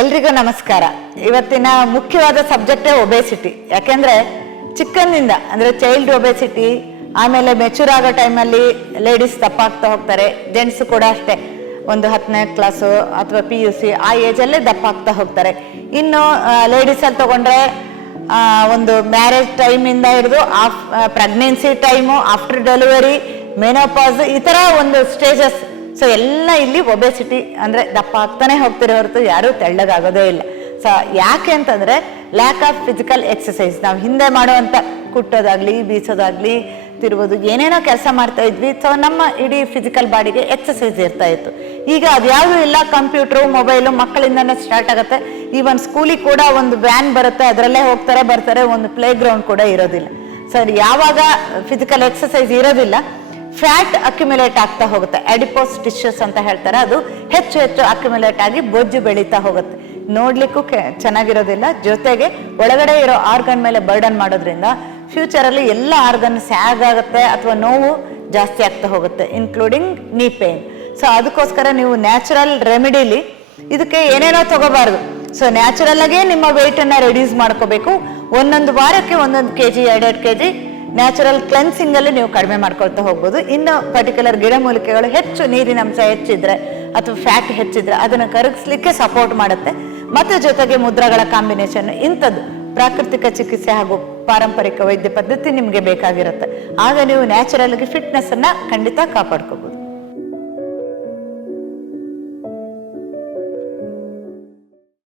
ಎಲ್ರಿಗೂ ನಮಸ್ಕಾರ. ಇವತ್ತಿನ ಮುಖ್ಯವಾದ ಸಬ್ಜೆಕ್ಟೇ ಒಬೇಸಿಟಿ. ಯಾಕೆಂದ್ರೆ ಚಿಕ್ಕಂದಿಂದ ಅಂದ್ರೆ ಚೈಲ್ಡ್ ಒಬೇಸಿಟಿ, ಆಮೇಲೆ ಮೆಚೂರ್ ಆಗೋ ಟೈಮಲ್ಲಿ ಲೇಡೀಸ್ ದಪ್ಪಾಗ್ತಾ ಹೋಗ್ತಾರೆ, ಜೆಂಟ್ಸ್ ಕೂಡ ಅಷ್ಟೇ. ಒಂದು 10ನೇ ಕ್ಲಾಸು ಅಥವಾ PUC ಆ ಏಜಲ್ಲೇ ದಪ್ಪಾಗ್ತಾ ಹೋಗ್ತಾರೆ. ಇನ್ನು ಲೇಡೀಸಲ್ಲಿ ತಗೊಂಡ್ರೆ ಒಂದು ಮ್ಯಾರೇಜ್ ಟೈಮಿಂದ ಹಿಡಿದು pregnancy time, after delivery, menopause, ಈ ಥರ ಒಂದು ಸ್ಟೇಜಸ್. ಸೊ ಎಲ್ಲ ಇಲ್ಲಿ ಒಬೇಸಿಟಿ ಅಂದರೆ ದಪ್ಪ ಆಗ್ತಾನೆ ಹೋಗ್ತಿರೋ ಹೊರತು ಯಾರೂ ತೆಳ್ಳಗಾಗೋದೇ ಇಲ್ಲ. ಸೊ ಯಾಕೆ ಅಂತಂದರೆ ಲ್ಯಾಕ್ ಆಫ್ ಫಿಸಿಕಲ್ ಎಕ್ಸಸೈಸ್. ನಾವು ಹಿಂದೆ ಮಾಡುವಂಥ ಕುಟ್ಟೋದಾಗ್ಲಿ, ಬೀಸೋದಾಗ್ಲಿ, ತಿರುವುದು, ಏನೇನೋ ಕೆಲಸ ಮಾಡ್ತಾ ಇದ್ವಿ. ಸೊ ನಮ್ಮ ಇಡೀ ಫಿಸಿಕಲ್ ಬಾಡಿಗೆ ಎಕ್ಸಸೈಸ್ ಇರ್ತಾ ಇತ್ತು. ಈಗ ಅದ್ಯಾವುದೂ ಇಲ್ಲ. ಕಂಪ್ಯೂಟ್ರು, ಮೊಬೈಲು ಮಕ್ಕಳಿಂದನೇ ಸ್ಟಾರ್ಟ್ ಆಗುತ್ತೆ. ಈವನ್ ಸ್ಕೂಲಿಗೆ ಕೂಡ ಒಂದು ವ್ಯಾನ್ ಬರುತ್ತೆ, ಅದರಲ್ಲೇ ಹೋಗ್ತಾರೆ ಬರ್ತಾರೆ, ಒಂದು ಪ್ಲೇ ಗ್ರೌಂಡ್ ಕೂಡ ಇರೋದಿಲ್ಲ. ಸೊ ಯಾವಾಗ ಫಿಸಿಕಲ್ ಎಕ್ಸಸೈಸ್ ಇರೋದಿಲ್ಲ, ಫ್ಯಾಟ್ ಅಕ್ಯುಮುಲೇಟ್ ಆಗ್ತಾ ಹೋಗುತ್ತೆ. ಅಡಿಪೋಸ್ ಟಿಶ್ಯೂಸ್ ಅಂತ ಹೇಳ್ತಾರೆ, ಅದು ಹೆಚ್ಚು ಹೆಚ್ಚು ಅಕ್ಯುಮುಲೇಟ್ ಆಗಿ ಬೊಜ್ಜು ಬೆಳೀತಾ ಹೋಗುತ್ತೆ. ನೋಡ್ಲಿಕ್ಕೂ ಚೆನ್ನಾಗಿರೋದಿಲ್ಲ. ಜೊತೆಗೆ ಒಳಗಡೆ ಇರೋ ಆರ್ಗನ್ ಮೇಲೆ ಬರ್ಡನ್ ಮಾಡೋದ್ರಿಂದ ಫ್ಯೂಚರಲ್ಲಿ ಎಲ್ಲ ಆರ್ಗನ್ ಸ್ಯಾಗ್ ಆಗುತ್ತೆ ಅಥವಾ ನೋವು ಜಾಸ್ತಿ ಆಗ್ತಾ ಹೋಗುತ್ತೆ, ಇನ್ಕ್ಲೂಡಿಂಗ್ ನೀ ಪೇನ್. ಸೊ ಅದಕ್ಕೋಸ್ಕರ ನೀವು ನ್ಯಾಚುರಲ್ ರೆಮಿಡಿಲಿ ಇದಕ್ಕೆ ಏನೇನೋ ತಗೋಬಾರ್ದು. ಸೊ ನ್ಯಾಚುರಲ್ ಆಗೇ ನಿಮ್ಮ ವೆಯ್ಟನ್ನು ರೆಡ್ಯೂಸ್ ಮಾಡ್ಕೋಬೇಕು. ಒಂದೊಂದು ವಾರಕ್ಕೆ 1 kg 2 kg ನ್ಯಾಚುರಲ್ ಕ್ಲೆನ್ಸಿಂಗ್ ಅಲ್ಲಿ ನೀವು ಕಡಿಮೆ ಮಾಡ್ಕೊಳ್ತಾ ಹೋಗ್ಬೋದು. ಇನ್ನು ಪರ್ಟಿಕ್ಯುಲರ್ ಗಿಡಮೂಲಿಕೆಗಳು ಹೆಚ್ಚು ನೀರಿನ ಅಂಶ ಹೆಚ್ಚಿದ್ರೆ ಅಥವಾ ಫ್ಯಾಟ್ ಹೆಚ್ಚಿದ್ರೆ ಅದನ್ನು ಕರಗಿಸ್ಲಿಕ್ಕೆ ಸಪೋರ್ಟ್ ಮಾಡುತ್ತೆ. ಮತ್ತೆ ಜೊತೆಗೆ ಮುದ್ರಗಳ ಕಾಂಬಿನೇಷನ್, ಇಂಥದ್ದು ಪ್ರಾಕೃತಿಕ ಚಿಕಿತ್ಸೆ ಹಾಗೂ ಪಾರಂಪರಿಕ ವೈದ್ಯ ಪದ್ಧತಿ ನಿಮಗೆ ಬೇಕಾಗಿರುತ್ತೆ. ಆಗ ನೀವು ನ್ಯಾಚುರಲ್ ಆಗಿ ಫಿಟ್ನೆಸ್ ಅನ್ನ ಖಂಡಿತ ಕಾಪಾಡ್ಕೋಬಹುದು.